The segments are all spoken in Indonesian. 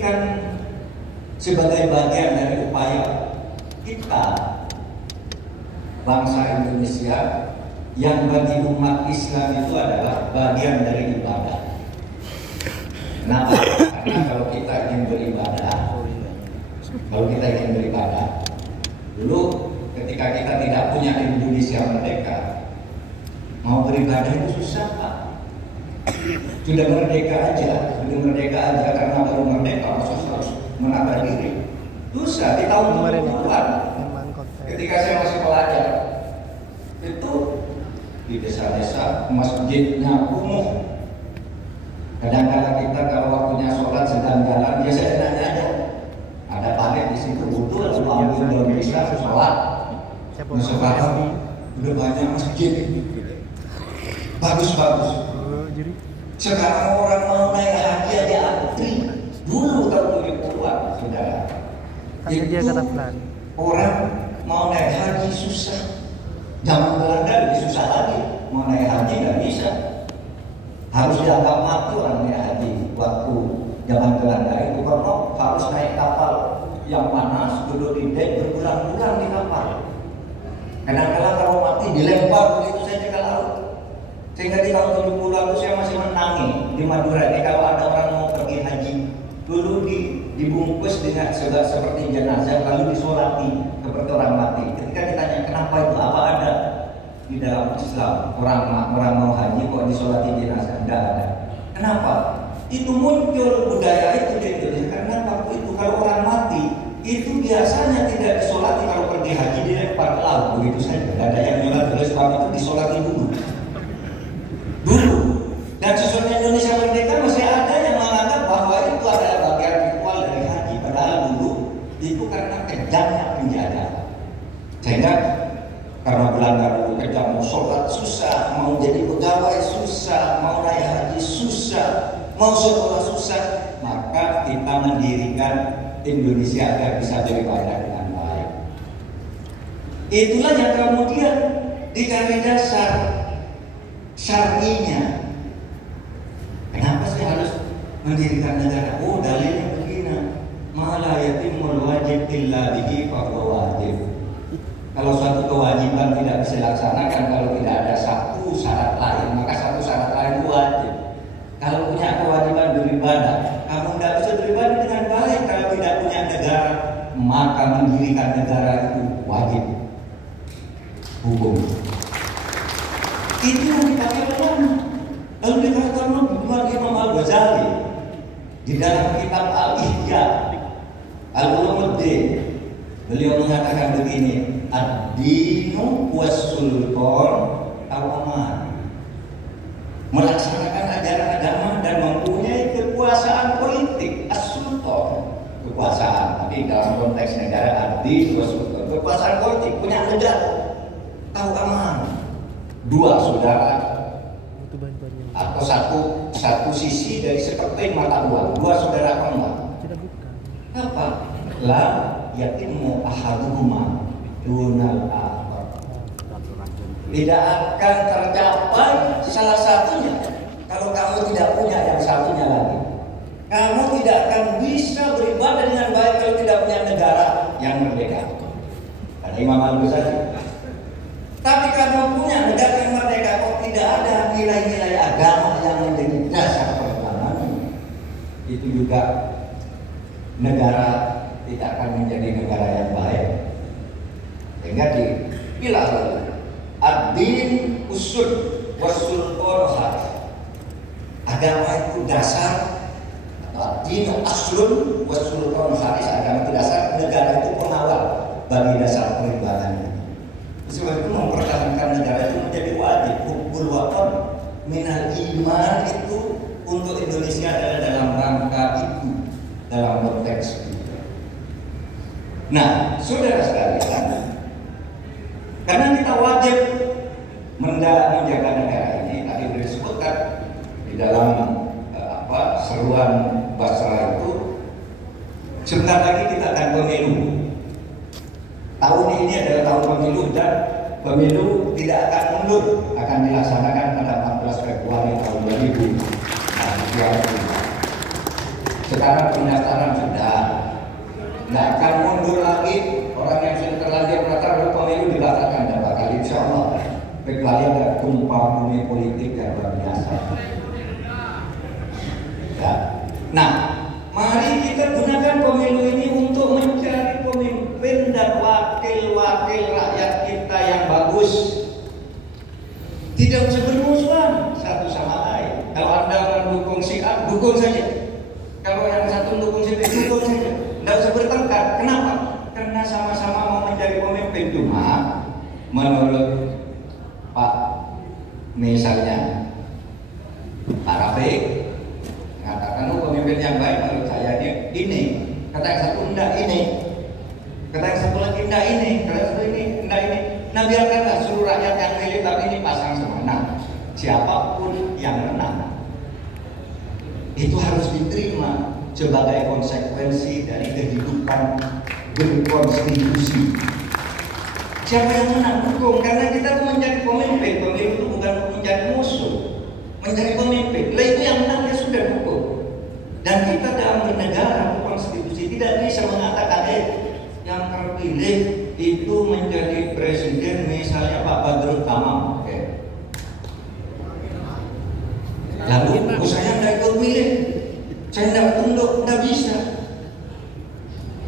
kan sebagai bagian dari upaya kita bangsa Indonesia yang bagi umat Islam itu adalah bagian dari ibadah. Kenapa? Karena kalau kita ingin beribadah, dulu ketika kita tidak punya Indonesia merdeka, mau beribadah itu susah, Pak. Sudah merdeka aja karena baru merdeka harus menata diri. Susah di tahun 2000-an ketika saya masih pelajar itu di desa-desa masjidnya kumuh. Kadang-kadang kita kalau waktunya sholat sedang jalan, ya saya nanya aja, ada paket di situ butuh atau belum bisa sholat. Sekarang udah banyak masjid, bagus-bagus. Sekarang orang mau naik haji aja antri. Dulu tahun 70-an, saudara. Itu orang mau naik haji susah. Zaman Belanda lebih susah lagi, mau naik haji nggak bisa. Harus dianggap mati orang naik haji waktu zaman Belanda itu, karena harus naik kapal yang panas, duduk di dek berbulan-bulan di kapal. Kadang-kadang kalau mati dilempar begitu saja ke laut. Sehingga di tahun 70-an itu saya masih menangi di Madura ini kalau ada orang mau pergi haji, dulu dibungkus dengan seperti jenazah lalu disolati seperti orang mati. Ketika ditanya kenapa itu, apa ada di dalam Islam orang mau haji kok disolati jenazah? Tidak ada. Kenapa? Itu muncul budaya itu di Indonesia karena waktu itu kalau orang mati itu biasanya tidak disolati, kalau pergi haji dilempar ke laut begitu saja. Tidak ada yang nyolat, oleh sebab itu disolati dulu. Dan sesudah Indonesia merdeka masih ada yang menganggap bahwa itu adalah bagian ritual dari haji, padahal dulu itu karena kejamnya penjajah. Sehingga karena Belanda dulu kejam, mau sholat susah, mau jadi pegawai susah, mau naik haji susah, mau sekolah susah, maka kita mendirikan Indonesia agar bisa beribadah dengan baik. Itulah yang kemudian dicari dasar syar'inya. Kenapa saya harus mendirikan negara? Oh, dalilnya begini. Ma la yatimul wajib illa bihi fa huwa wajib. Kalau suatu kewajiban tidak bisa dilaksanakan kalau tidak ada satu syarat lain, maka satu syarat lain wajib. Kalau punya kewajiban beribadah, kamu tidak bisa beribadah dengan baik kalau tidak punya negara, maka mendirikan negara itu wajib hukum. Itu yang dipakai ulama. Lalu dikatakan Imam Al-Ghazali di dalam kitab Al-Ihya Al-Ulumuddin, beliau mengatakan begini, ad-dinu was-sultan awaman, melaksanakan ajaran agama dan mempunyai kekuasaan politik, as-sultan kekuasaan, tapi dalam konteks negara ad-din was-sultan kekuasaan politik, punya negara, tahu aman, dua saudara atau satu sisi dari seperti mata uang, dua saudara kembar. Apa? La yatimmu ahaduhuma dunal akhar. Tidak akan tercapai salah satunya kalau kamu tidak punya yang satunya lagi. Kamu tidak akan bisa beribadah dengan baik kalau tidak punya negara yang merdeka. Kata Imam Al-Ghazali. Tapi kamu punya negara yang merdeka, kok tidak ada nilai-nilai agama yang menjadi dasar perjuangan, itu juga negara tidak akan menjadi negara yang baik. Sehingga dipilah ad-din usul was-sultan haris. Agama itu dasar, atau ad-din aslun was-sultan haris. Agama itu dasar, negara itu pengawal bagi dasar peribadahan. Sebab itu mempertahankan negara itu menjadi wajib. Hubbul watan minal iman itu untuk Indonesia adalah dalam rangka itu, dalam konteks itu. Nah, saudara sekalian, karena kita wajib menjaga negara ini, tadi sudah disebutkan di dalam seruan Basra itu, sebentar lagi kita akan pemilu. Tahun ini adalah tahun pemilu dan pemilu tidak akan mundur, akan dilaksanakan pada 14 Februari tahun 2020. Sekarang pendaftaran sudah, nggak akan mundur lagi. Orang yang sudah terlanjur mendaftar pemilu dibatalkan dan bakal insya Allah. Kecuali ada gempa bumi politik yang luar biasa. Ya. Nah, mari kita gunakan pemilu ini untuk mencari pemimpin dan wakil-wakil rakyat kita yang bagus. Tidak usah bermusuhan satu sama lain. Kalau Anda mendukung si A, dukung saja. Kalau yang satu mendukung si B, dukung saja. Tidak usah bertengkar. Kenapa? Karena sama-sama mau mencari pemimpin. Cuma menurut Pak, misalnya Pak Rafiq mengatakan pemimpin yang baik menurut saya ini. Kata yang satu enggak ini. Kata yang satu lagi enggak ini. Kata yang satu ini enggak ini. Nah biarkanlah seluruh rakyat yang milih, tapi ini pasang semua. Nah, siapapun yang menang itu harus diterima sebagai konsekuensi dari kehidupan berkonstitusi. Siapa yang menang dukung, karena kita tuh mencari pemimpin. Pemilu itu bukan mencari musuh, mencari pemimpin. Lah itu yang menang dia sudah dukung. Dan kita dalam bernegara konstitusi tidak bisa mengatakan yang terpilih itu menjadi presiden misalnya Pak Badrut Tamam. Lalu saya tidak ikut milih, saya tidak tunduk, tidak bisa.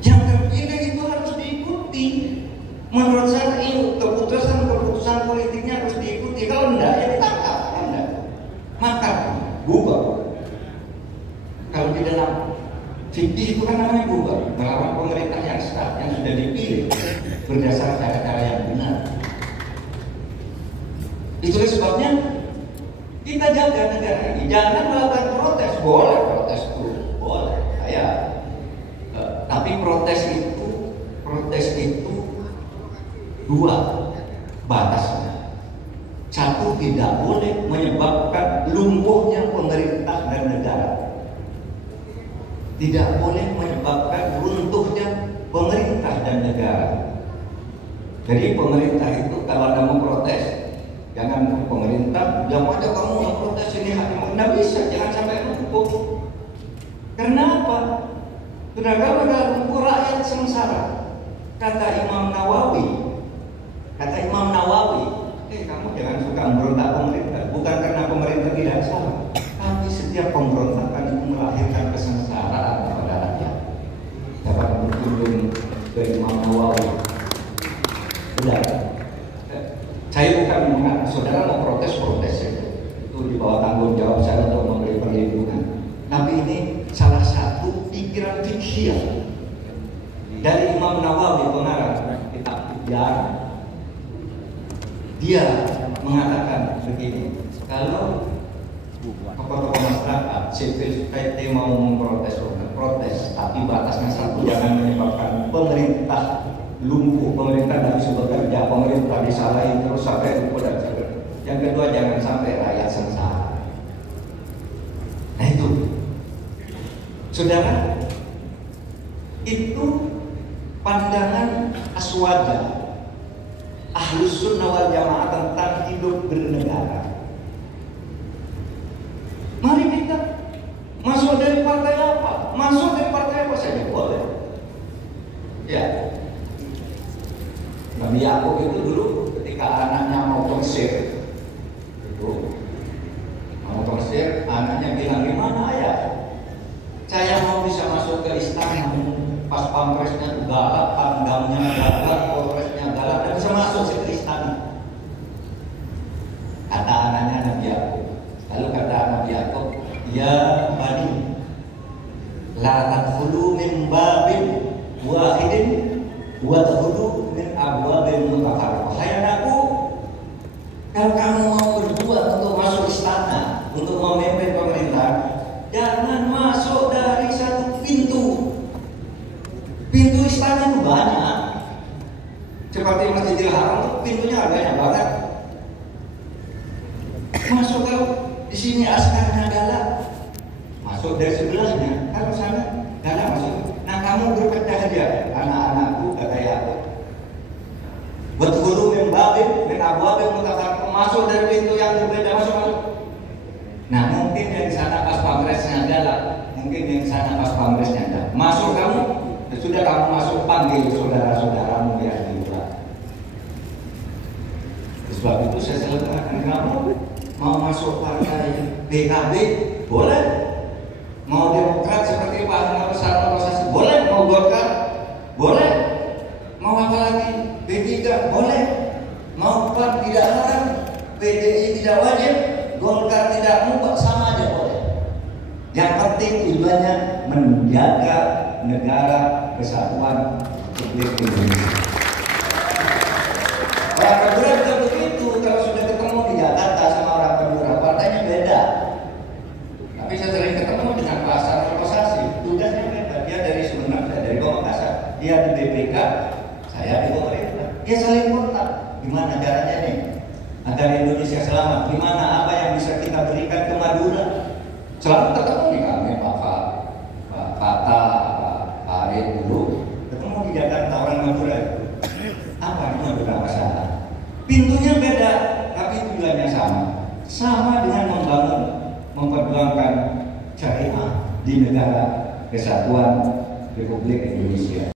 Yang terpilih itu harus diikuti. Menurut saya keputusan politiknya harus diikuti. Kalau tidak ya ditangkap, kalau tidak maka bubar. Kalau di dalam fikih itu kan namanya bubar, melawan pemerintah yang sah, yang sudah dipilih berdasarkan cara-cara yang benar. Itulah sebabnya kita jaga negara ini. Jangan melakukan protes, boleh protes tuh, boleh. Tapi protes itu dua batasnya. Satu, tidak boleh menyebabkan lumpuhnya pemerintah dan negara. Tidak boleh menyebabkan runtuhnya pemerintah dan negara. Jadi pemerintah itu kalau Anda mau protes, jangan pemerintah bilang aja kamu mau protes ini hakmu. Nggak bisa, jangan sampai lumpuh. Karena apa? Kalau lumpuh rakyat sengsara. Kata Imam Nawawi, kamu jangan suka memberontak pemerintah. Bukan karena pemerintah tidak salah, tapi setiap pemberontakan itu melahirkan kesengsaraan kepada rakyat. Dapat berkunjung ke Imam Nawawi. Sudah. Saya bukan mengatakan saudara mau protes saja. Itu di bawah tanggung jawab saya untuk memberi perlindungan. Tapi ini salah satu pikiran fikih dari Imam Nawawi, pengarang kitab Tibyaan. Dia mengatakan begini, kalau tokoh-tokoh masyarakat CPT mau protes, tapi batasnya satu, jangan menyebabkan pemerintah lumpuh, pemerintah tidak bisa bekerja, pemerintah disalahin terus sampai lumpuh dan sebagainya. Yang kedua, jangan sampai rakyat sengsara. Nah itu, saudara, itu pandangan aswaja Ahlus Sunnah wal Jamaah tentang hidup bernegara. Mari kita masuk dari partai apa? Masuk dari partai apa saja boleh. Ya. Nabi Yakub itu dulu ketika anaknya mau tafsir, anaknya bilang, gimana ayah? Saya mau bisa masuk ke istana, pas pampresnya galak, pandangnya galak, polresnya galak, dan bisa masuk ke istana. Kata anaknya Nabi Yakub. Lalu kata Nabi Yakub, ya bani, la tadkhulu min babin wahidin wa tadkhulu min abwabin mutafarriqah. Hai anakku, kalau kamu mau berjuang untuk masuk istana, untuk memimpin pemerintah, jangan masuk dari satu pintu. Pintu istana itu banyak. Seperti Masjidil Haram, pintunya banyak banget. Masuk kalau di sini askarnya galak, masuk dari sebelahnya. Kalau sana galak masuk. Nah kamu berpecah saja, anak-anakku, kata Yakub. Wadkhulu min babin min abwabin mutafarriqah, masuk dari pintu yang berbeda, masuk. Nah mungkin yang di sana pas pampresnya galak, mungkin yang sana pas pamresnya ada. Masuk kamu, sudah kamu masuk, panggil saudara-saudaramu yang di luar. Sebab itu saya selalu mengatakan, kamu mau masuk partai PKB boleh, mau Demokrat seperti Pak Anwar Usman boleh, mau Golkar boleh, mau apa lagi B3 boleh, mau PAN tidak larang, PDI tidak wajib, Golkar tidak mubah, sama aja boleh. Yang penting tujuannya menjaga negara kesatuan Republik Indonesia. Orang Madura juga begitu, kalau sudah ketemu di Jakarta sama orang Madura, partainya beda. Tapi saya sering ketemu dengan Pak Sarul Kosasi, tugasnya beda. Dia dari Sumeneb, saya dari Pamekasan, dia di BPK, saya di pemerintah. Dia saling kontak. Gimana caranya nih agar Indonesia selamat? Gimana, apa yang bisa kita berikan ke Madura? Selalu ketemu nih kami, Pak Fata, Pak Arief dulu ketemu di Jakarta orang Madura itu. Apa itu Madura masalah? Pintunya beda, tapi tujuannya sama. Sama dengan membangun, memperjuangkan syariah di negara kesatuan Republik Indonesia.